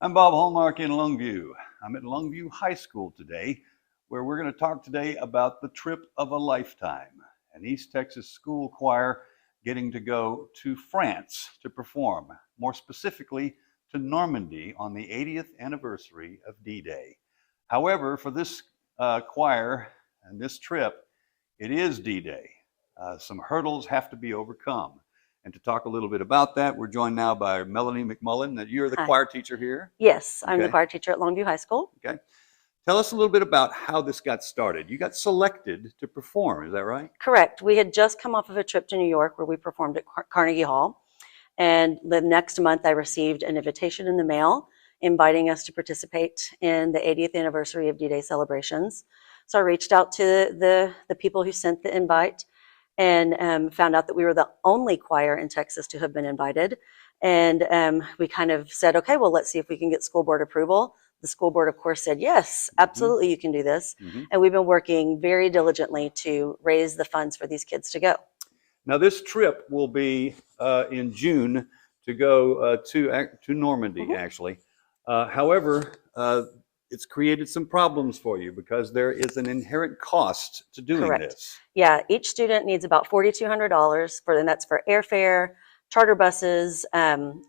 I'm Bob Hallmark in Longview. I'm at Longview High School today, where we're going to talk today about the trip of a lifetime, an East Texas school choir getting to go to France to perform, more specifically to Normandy on the 80th anniversary of D-Day. However, for this choir and this trip, it is D-Day. Some hurdles have to be overcome. And to talk a little bit about that, we're joined now by Melody McMullen. You're the Hi. choir teacher here. Yes, I'm the Okay. choir teacher at Longview High School. Okay. Tell us a little bit about how this got started. You got selected to perform, is that right? Correct. We had just come off of a trip to New York where we performed at Carnegie Hall. And the next month I received an invitation in the mail inviting us to participate in the 80th anniversary of D-Day celebrations. So I reached out to the people who sent the invite and found out that we were the only choir in Texas to have been invited. And we kind of said, okay, well, let's see if we can get school board approval. The school board, of course, said, yes, absolutely, you can do this. And we've been working very diligently to raise the funds for these kids to go. Now, this trip will be in June to go to Normandy, actually. However, it's created some problems for you because there is an inherent cost to doing this. Yeah, each student needs about $4,200 and that's for airfare, charter buses,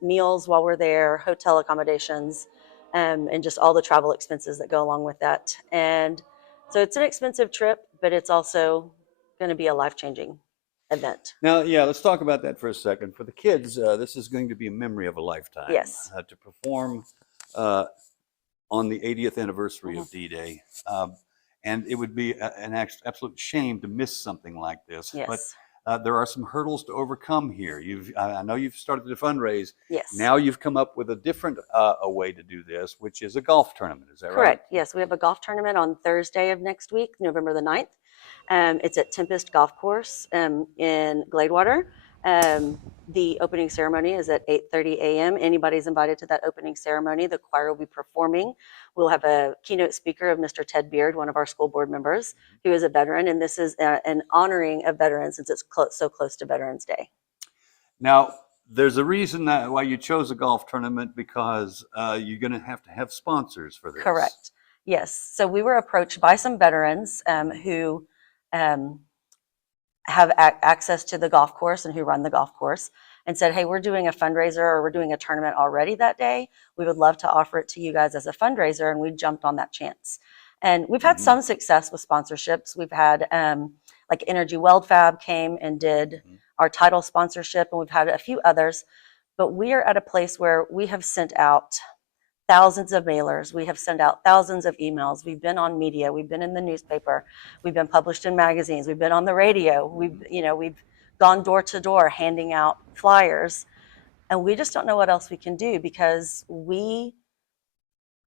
meals while we're there, hotel accommodations, and just all the travel expenses that go along with that. And so it's an expensive trip, but it's also going to be a life-changing event. Now, yeah, let's talk about that for a second. For the kids, this is going to be a memory of a lifetime. Yes. To perform on the 80th anniversary of D-Day. And it would be an absolute shame to miss something like this. Yes. But there are some hurdles to overcome here. I know you've started to fundraise. Yes. Now you've come up with a different a way to do this, which is a golf tournament. Is that right? Correct. Yes, we have a golf tournament on Thursday of next week, November the 9th. It's at Tempest Golf Course in Gladewater. The opening ceremony is at 8:30 a.m. Anybody's invited to that opening ceremony. The choir will be performing. We'll have a keynote speaker of Mr. Ted Beard, one of our school board members, who is a veteran, and this is an honoring of veterans since it's so close to Veterans Day. Now, there's a reason why you chose a golf tournament, because you're going to have sponsors for this. Correct. Yes. So we were approached by some veterans who have access to the golf course and who run the golf course and said, hey, we're doing a fundraiser or we're doing a tournament already that day. We would love to offer it to you guys as a fundraiser. And we jumped on that chance. And we've had some success with sponsorships. We've had like Energy Weld Fab came and did our title sponsorship, and we've had a few others. But we are at a place where we have sent out thousands of mailers. We have sent out thousands of emails. We've been on media. We've been in the newspaper. We've been published in magazines. We've been on the radio. We've gone door to door handing out flyers. And we just don't know what else we can do, because we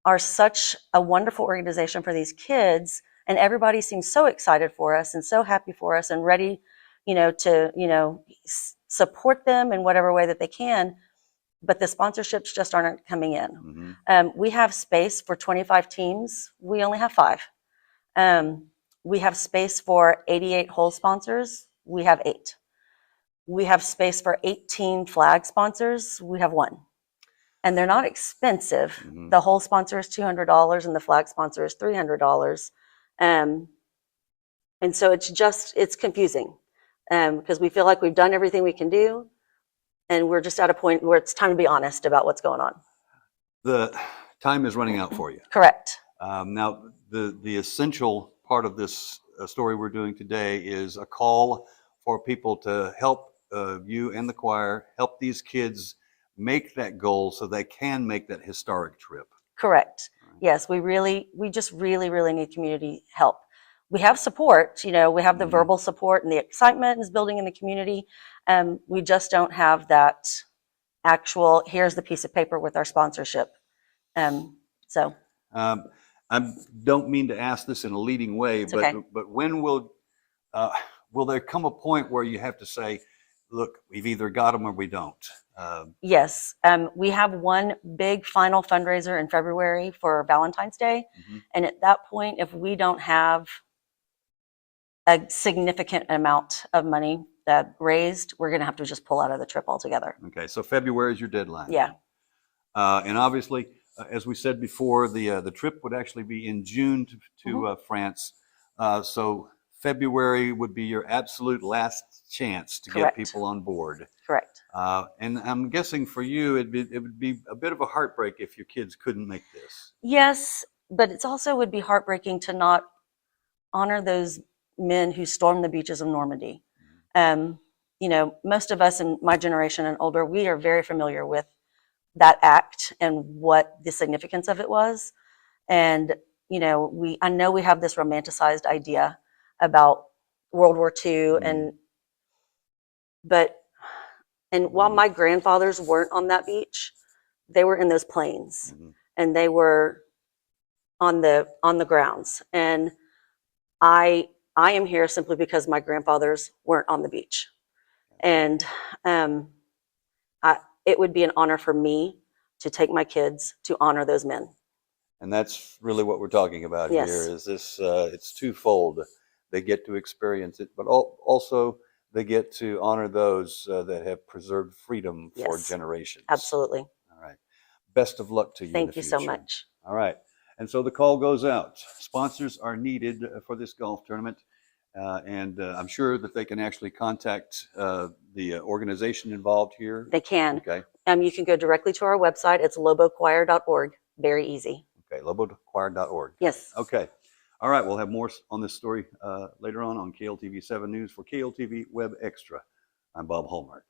are such a wonderful organization for these kids, and everybody seems so excited for us and so happy for us and ready, to support them in whatever way that they can. But the sponsorships just aren't coming in. We have space for 25 teams. We only have 5. We have space for 88 whole sponsors. We have 8. We have space for 18 flag sponsors. We have 1. And they're not expensive. The whole sponsor is $200 and the flag sponsor is $300. And so it's confusing because we feel like we've done everything we can do. And we're just at a point where it's time to be honest about what's going on. The time is running out for you. Correct. Now, the essential part of this story we're doing today is a call for people to help you and the choir, help these kids make that goal so they can make that historic trip. Correct. Right. Yes, we just really need community help. We have support, we have the verbal support, and the excitement is building in the community. We just don't have that actual, here's the piece of paper with our sponsorship. I don't mean to ask this in a leading way, but when will there come a point where you have to say, look, we've either got them or we don't? Yes. We have one big final fundraiser in February for Valentine's Day. And at that point, if we don't have a significant amount of money raised, we're going to have to just pull out of the trip altogether. Okay, so February is your deadline. Yeah. And obviously, as we said before, the trip would actually be in June to France. So February would be your absolute last chance to get Correct. people on board. Correct. And I'm guessing for you, it would be a bit of a heartbreak if your kids couldn't make this. Yes, but it's also would be heartbreaking to not honor those men who stormed the beaches of Normandy. You know, most of us in my generation and older, we are very familiar with that act and what the significance of it was. And, you know, I know we have this romanticized idea about World War II and while my grandfathers weren't on that beach, they were in those planes and they were on the grounds. And I am here simply because my grandfathers weren't on the beach. And it would be an honor for me to take my kids to honor those men. And that's really what we're talking about Yes. here is this, it's twofold. They get to experience it, but also they get to honor those that have preserved freedom for Yes. generations. Absolutely. All right. Best of luck to you in the Thank you future. so much. All right. And so the call goes out. Sponsors are needed for this golf tournament. And I'm sure that they can actually contact the organization involved here. They can. Okay. You can go directly to our website. It's lobochoir.org. Very easy. Okay, lobochoir.org. Yes. Okay. All right, we'll have more on this story later on KLTV 7 News for KLTV WebXtra. I'm Bob Hallmark.